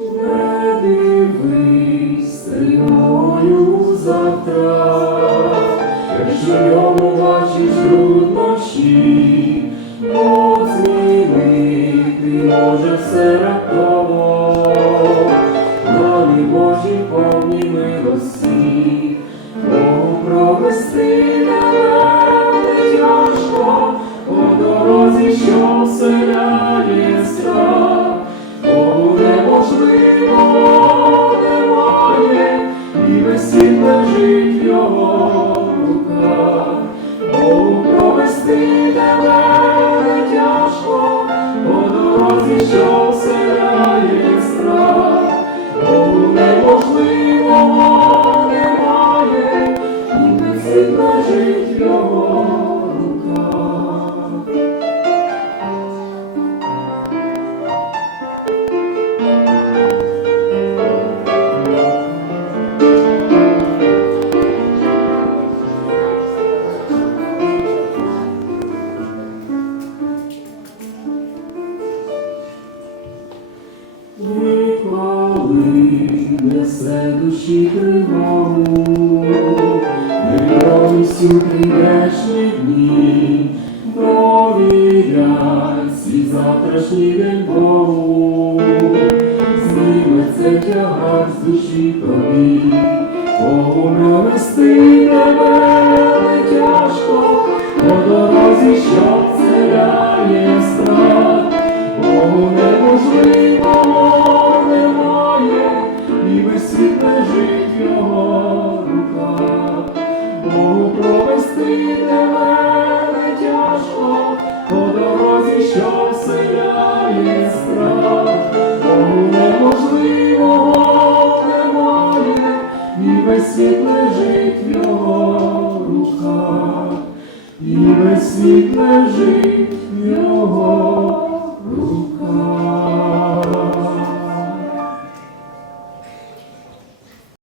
не дивись, стрімою завтра, якщо йому бачиш труднощі, бо змінити може все раптово, далі Божі повні милості. Що вселяє страх, у неможливого Ніколи несе душі тривогу, Героїсю прийдешні дні, довіряй свій завтрашній день Богу, зніме це тягар з душі тобі, Богу провести тебе Богу провести тебе не тяжко, по дорозі, що вселяє страх. Богу неможливого немає, і весь світ лежить в його руках. І весь світ лежить в його